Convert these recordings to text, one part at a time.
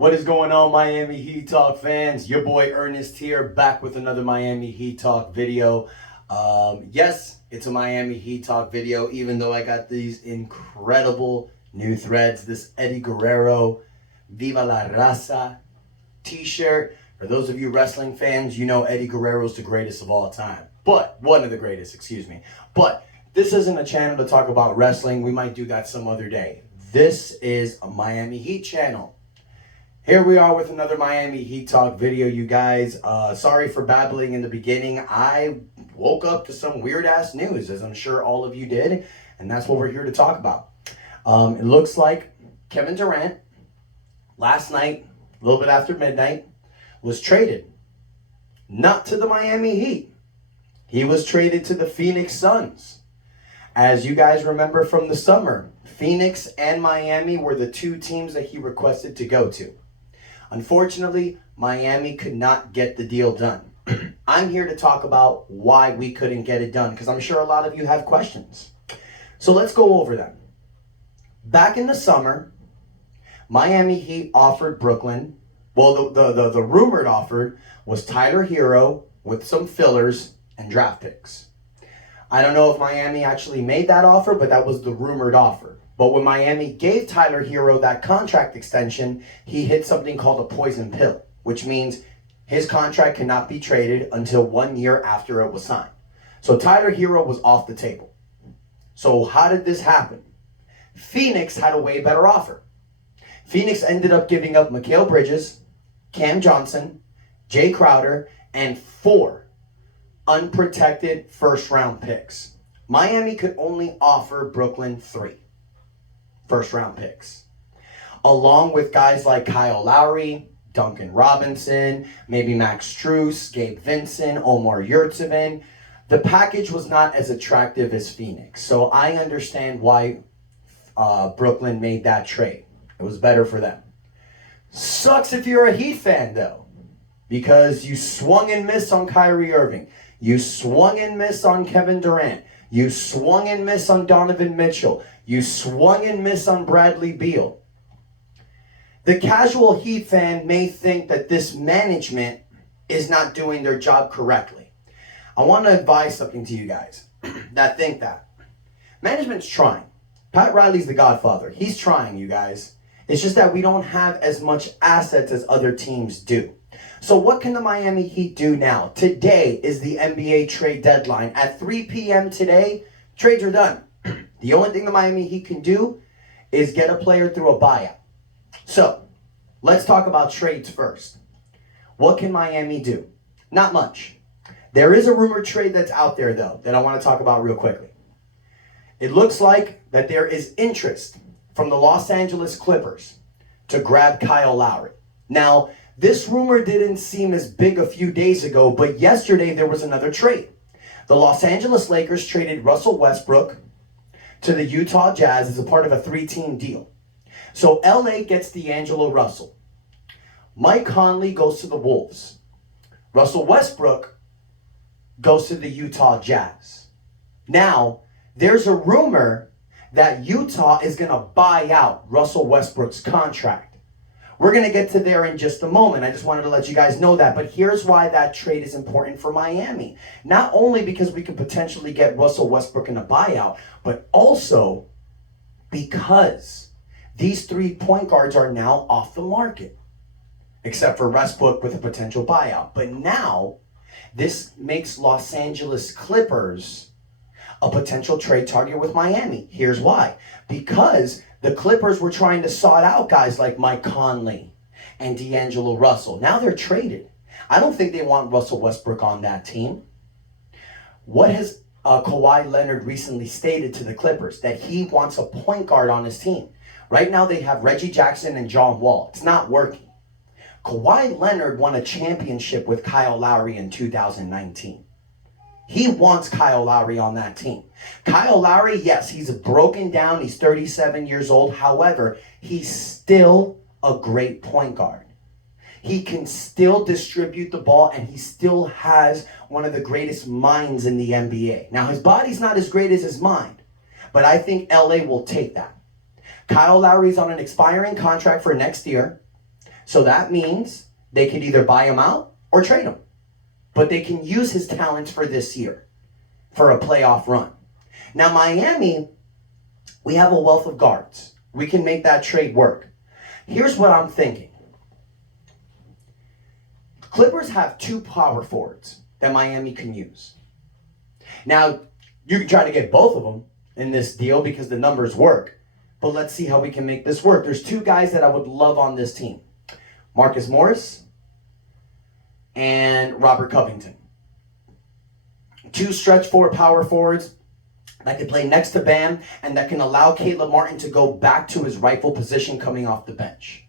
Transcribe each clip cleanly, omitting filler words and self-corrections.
What is going on, Miami Heat Talk fans? Your boy Ernest here, back with another Miami Heat Talk video. Yes, it's a Miami Heat Talk video, even though I got these incredible new threads. This Eddie Guerrero Viva la Raza t-shirt. For those of you wrestling fans, you know Eddie Guerrero's the greatest of all time. But, one of the greatest, excuse me. But, this isn't a channel to talk about wrestling. We might do that some other day. This is a Miami Heat channel. Here we are with another Miami Heat Talk video, you guys. Sorry for babbling in the beginning. I woke up to some weird-ass news, as I'm sure all of you did, and that's what we're here to talk about. It looks like Kevin Durant, last night, a little bit after midnight, was traded. Not to the Miami Heat. He was traded to the Phoenix Suns. As you guys remember from the summer, Phoenix and Miami were the two teams that he requested to go to. Unfortunately, Miami could not get the deal done. I'm here to talk about why we couldn't get it done, because I'm sure a lot of you have questions. So let's go over them. Back in the summer, Miami Heat offered Brooklyn, well, the rumored offer was Tyler Hero with some fillers and draft picks. I don't know if Miami actually made that offer, but that was the rumored offer. But when Miami gave Tyler Hero that contract extension, he hit something called a poison pill, which means his contract cannot be traded until 1 year after it was signed. So Tyler Hero was off the table. So how did this happen? Phoenix had a way better offer. Phoenix ended up giving up Mikal Bridges, Cam Johnson, Jay Crowder, and 4 unprotected first-round picks. Miami could only offer Brooklyn 3 first-round picks, along with guys like Kyle Lowry, Duncan Robinson, maybe Max Strus, Gabe Vincent, Omar Yurtseven. The package was not as attractive as Phoenix, so I understand why Brooklyn made that trade. It was better for them. Sucks if you're a Heat fan, though, because you swung and missed on Kyrie Irving. You swung and missed on Kevin Durant. You swung and missed on Donovan Mitchell. You swung and missed on Bradley Beal. The casual Heat fan may think that this management is not doing their job correctly. I want to advise something to you guys that think that. Management's trying. Pat Riley's the godfather. He's trying, you guys. It's just that we don't have as much assets as other teams do. So what can the Miami Heat do now? Today is the NBA trade deadline. At 3 p.m. today, trades are done. The only thing the Miami Heat can do is get a player through a buyout. So, let's talk about trades first. What can Miami do? Not much. There is a rumored trade that's out there, though, that I want to talk about real quickly. It looks like that there is interest from the Los Angeles Clippers to grab Kyle Lowry. Now, this rumor didn't seem as big a few days ago, but yesterday there was another trade. The Los Angeles Lakers traded Russell Westbrook to the Utah Jazz as a part of a 3-team deal. So LA gets D'Angelo Russell. Mike Conley goes to the Wolves. Russell Westbrook goes to the Utah Jazz. Now, there's a rumor that Utah is going to buy out Russell Westbrook's contract. We're going to get to there in just a moment. I just wanted to let you guys know that. But here's why that trade is important for Miami. Not only because we could potentially get Russell Westbrook in a buyout, but also because these 3 point guards are now off the market, except for Westbrook with a potential buyout. But now, this makes Los Angeles Clippers a potential trade target with Miami. Here's why. Because the Clippers were trying to sort out guys like Mike Conley and D'Angelo Russell. Now they're traded. I don't think they want Russell Westbrook on that team. What has Kawhi Leonard recently stated to the Clippers? That he wants a point guard on his team. Right now they have Reggie Jackson and John Wall. It's not working. Kawhi Leonard won a championship with Kyle Lowry in 2019. He wants Kyle Lowry on that team. Kyle Lowry, yes, he's broken down. He's 37 years old. However, he's still a great point guard. He can still distribute the ball, and he still has one of the greatest minds in the NBA. Now, his body's not as great as his mind, but I think LA will take that. Kyle Lowry's on an expiring contract for next year. So that means they could either buy him out or trade him. But they can use his talents for this year, for a playoff run. Now, Miami, we have a wealth of guards. We can make that trade work. Here's what I'm thinking. Clippers have 2 power forwards that Miami can use. Now, you can try to get both of them in this deal because the numbers work. But let's see how we can make this work. There's 2 guys that I would love on this team. Marcus Morris and Robert Covington. 2 stretch 4 power forwards that can play next to Bam and that can allow Caleb Martin to go back to his rightful position coming off the bench.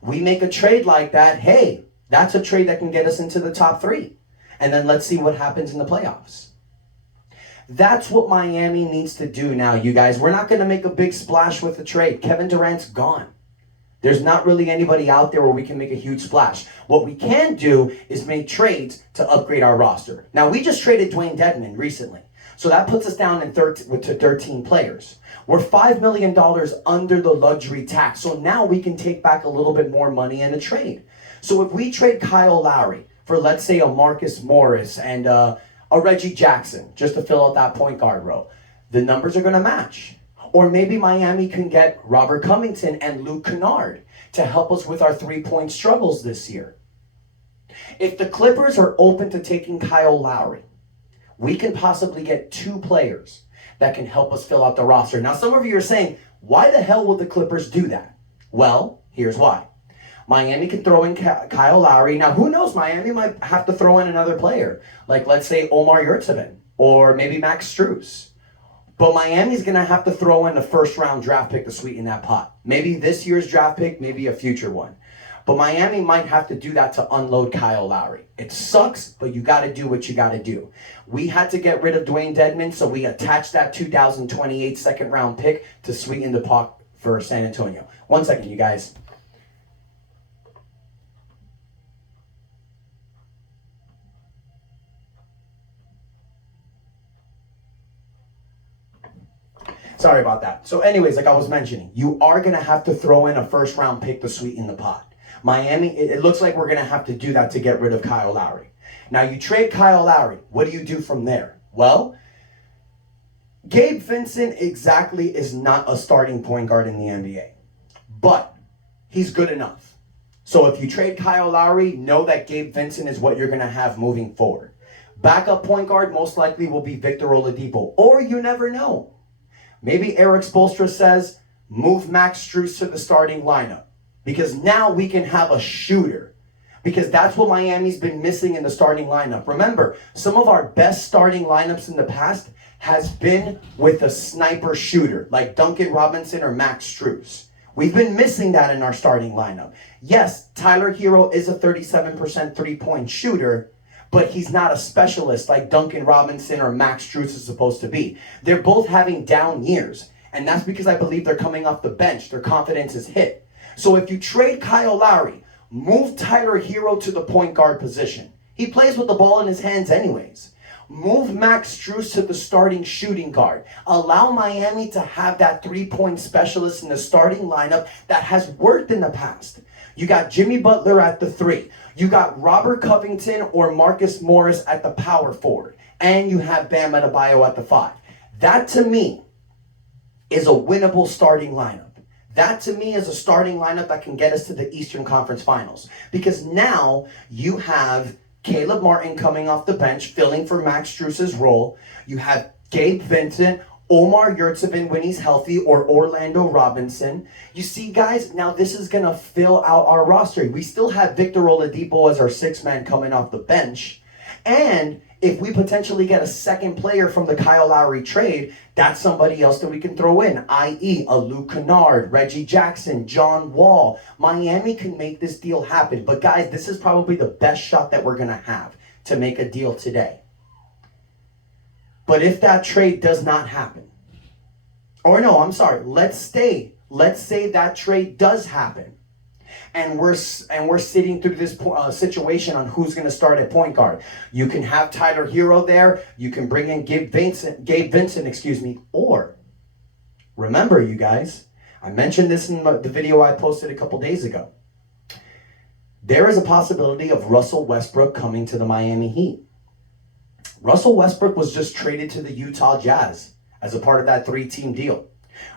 We make a trade like that, hey, that's a trade that can get us into the top 3. And then let's see what happens in the playoffs. That's what Miami needs to do now, you guys. We're not going to make a big splash with the trade. Kevin Durant's gone. There's not really anybody out there where we can make a huge splash. What we can do is make trades to upgrade our roster. Now, we just traded Dwayne Dedmon recently. So that puts us down to 13 players. We're $5 million under the luxury tax. So now we can take back a little bit more money in a trade. So if we trade Kyle Lowry for, let's say, a Marcus Morris and a Reggie Jackson, just to fill out that point guard row, the numbers are going to match. Or maybe Miami can get Robert Covington and Luke Kennard to help us with our 3-point struggles this year. If the Clippers are open to taking Kyle Lowry, we can possibly get 2 players that can help us fill out the roster. Now, some of you are saying, why the hell would the Clippers do that? Well, here's why. Miami can throw in Kyle Lowry. Now, who knows? Miami might have to throw in another player. Like, let's say, Omar Yurtseven or maybe Max Strus. But Miami's going to have to throw in a first-round draft pick to sweeten that pot. Maybe this year's draft pick, maybe a future one. But Miami might have to do that to unload Kyle Lowry. It sucks, but you got to do what you got to do. We had to get rid of Dwayne Dedmon, so we attached that 2028 second-round pick to sweeten the pot for San Antonio. 1 second, you guys. Sorry about that. So anyways, like I was mentioning, you are going to have to throw in a first-round pick to sweeten the pot. Miami, it looks like we're going to have to do that to get rid of Kyle Lowry. Now, you trade Kyle Lowry. What do you do from there? Well, Gabe Vincent exactly is not a starting point guard in the NBA. But he's good enough. So if you trade Kyle Lowry, know that Gabe Vincent is what you're going to have moving forward. Backup point guard most likely will be Victor Oladipo. Or you never know. Maybe Eric Spoelstra says, move Max Strus to the starting lineup. Because now we can have a shooter. Because that's what Miami's been missing in the starting lineup. Remember, some of our best starting lineups in the past has been with a sniper shooter, like Duncan Robinson or Max Strus. We've been missing that in our starting lineup. Yes, Tyler Hero is a 37% three-point shooter, but he's not a specialist like Duncan Robinson or Max Strus is supposed to be. They're both having down years, and that's because I believe they're coming off the bench. Their confidence is hit. So if you trade Kyle Lowry, move Tyler Hero to the point guard position. He plays with the ball in his hands anyways. Move Max Strus to the starting shooting guard. Allow Miami to have that three-point specialist in the starting lineup that has worked in the past. You got Jimmy Butler at the 3. You got Robert Covington or Marcus Morris at the power forward. And you have Bam Adebayo at the 5. That to me is a winnable starting lineup. That to me is a starting lineup that can get us to the Eastern Conference Finals. Because now you have Caleb Martin coming off the bench, filling for Max Strus's role. You have Gabe Vincent, Omar Yurtseven when he's healthy, or Orlando Robinson. You see, guys, now this is going to fill out our roster. We still have Victor Oladipo as our 6th man coming off the bench. And if we potentially get a second player from the Kyle Lowry trade, that's somebody else that we can throw in, i.e. a Luke Kennard, Reggie Jackson, John Wall. Miami can make this deal happen. But guys, this is probably the best shot that we're going to have to make a deal today. But if that trade does not happen, or no, I'm sorry, let's say that trade does happen. And we're sitting through this situation on who's going to start at point guard. You can have Tyler Hero there. You can bring in Gabe Vincent, or remember, you guys, I mentioned this in the video I posted a couple days ago. there is a possibility of Russell Westbrook coming to the Miami Heat. Russell Westbrook was just traded to the Utah Jazz as a part of that 3-team deal.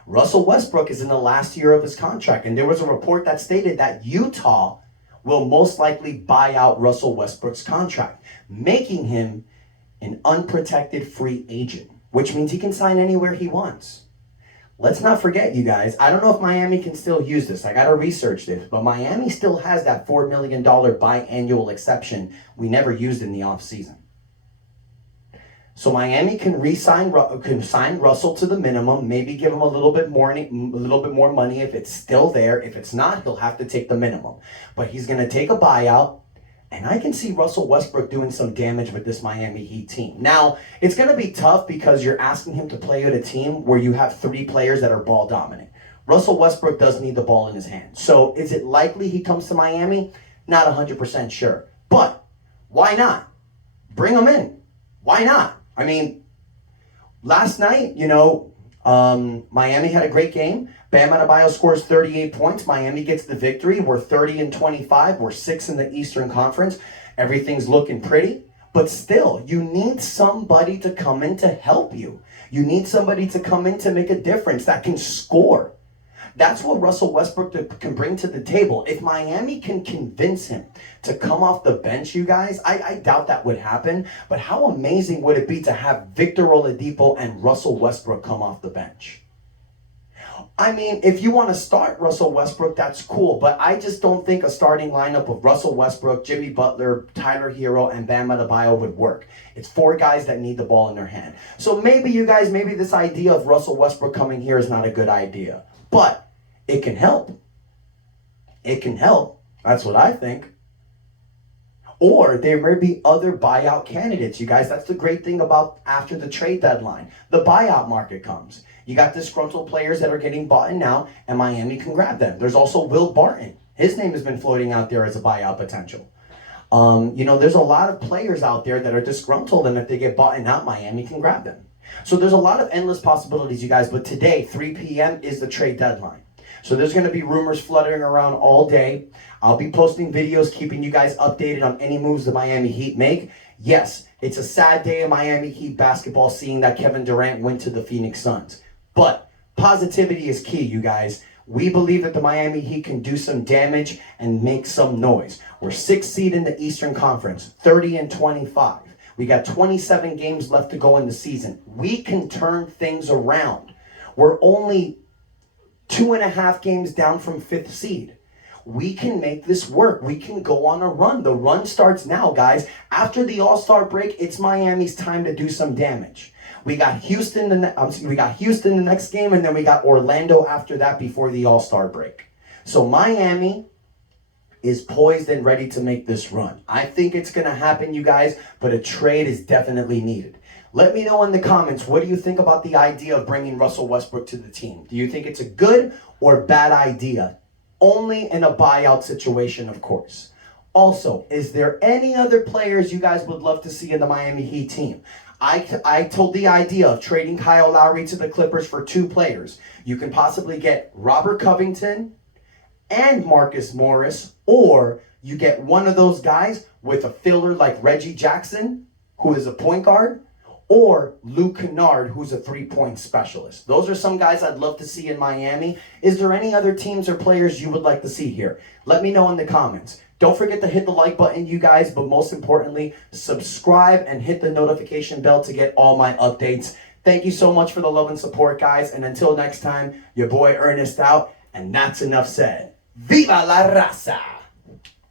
Russell Westbrook is in the last year of his contract, and there was a report that stated that Utah will most likely buy out Russell Westbrook's contract, making him an unprotected free agent, which means he can sign anywhere he wants. Let's not forget, you guys, I don't know if Miami can still use this. I got to research this, but Miami still has that $4 million biannual exception we never used in the offseason. So Miami can sign Russell to the minimum, maybe give him a little bit more money if it's still there. If it's not, he'll have to take the minimum. But he's going to take a buyout, and I can see Russell Westbrook doing some damage with this Miami Heat team. Now, it's going to be tough because you're asking him to play with a team where you have 3 players that are ball dominant. Russell Westbrook does need the ball in his hand. So is it likely he comes to Miami? Not 100% sure. But why not? Bring him in. Why not? I mean, last night, Miami had a great game. Bam Adebayo scores 38 points. Miami gets the victory. We're 30-25. We're 6th in the Eastern Conference. Everything's looking pretty. But still, you need somebody to come in to help you. You need somebody to come in to make a difference that can score. That's what Russell Westbrook can bring to the table. If Miami can convince him to come off the bench, you guys, I doubt that would happen. But how amazing would it be to have Victor Oladipo and Russell Westbrook come off the bench? I mean, if you want to start Russell Westbrook, that's cool. But I just don't think a starting lineup of Russell Westbrook, Jimmy Butler, Tyler Hero, and Bam Adebayo would work. It's 4 guys that need the ball in their hand. So maybe this idea of Russell Westbrook coming here is not a good idea. But it can help. It can help. That's what I think. Or there may be other buyout candidates, you guys. That's the great thing about after the trade deadline. The buyout market comes. You got disgruntled players that are getting bought in now, and Miami can grab them. There's also Will Barton. His name has been floating out there as a buyout potential. There's a lot of players out there that are disgruntled, and if they get bought in out, Miami can grab them. So there's a lot of endless possibilities, you guys. But today, 3 p.m. is the trade deadline. So there's going to be rumors fluttering around all day. I'll be posting videos, keeping you guys updated on any moves the Miami Heat make. Yes, it's a sad day in Miami Heat basketball seeing that Kevin Durant went to the Phoenix Suns. But positivity is key, you guys. We believe that the Miami Heat can do some damage and make some noise. We're 6th seed in the Eastern Conference, 30-25. We got 27 games left to go in the season. We can turn things around. We're only 2.5 games down from 5th seed. We can make this work. We can go on a run. The run starts now, guys. After the All-Star break, it's Miami's time to do some damage. We got Houston the next game, and then we got Orlando after that before the All-Star break. So Miami is poised and ready to make this run. I think it's going to happen, you guys, but a trade is definitely needed. Let me know in the comments, what do you think about the idea of bringing Russell Westbrook to the team? Do you think it's a good or bad idea? Only in a buyout situation, of course. Also, is there any other players you guys would love to see in the Miami Heat team? I told the idea of trading Kyle Lowry to the Clippers for 2 players. You can possibly get Robert Covington and Marcus Morris, or you get one of those guys with a filler like Reggie Jackson, who is a point guard, or Luke Kennard, who's a 3-point specialist. Those are some guys I'd love to see in Miami. Is there any other teams or players you would like to see here? Let me know in the comments. Don't forget to hit the like button, you guys, but most importantly, subscribe and hit the notification bell to get all my updates. Thank you so much for the love and support, guys. And until next time, your boy Ernest out, and that's enough said. Viva la raza!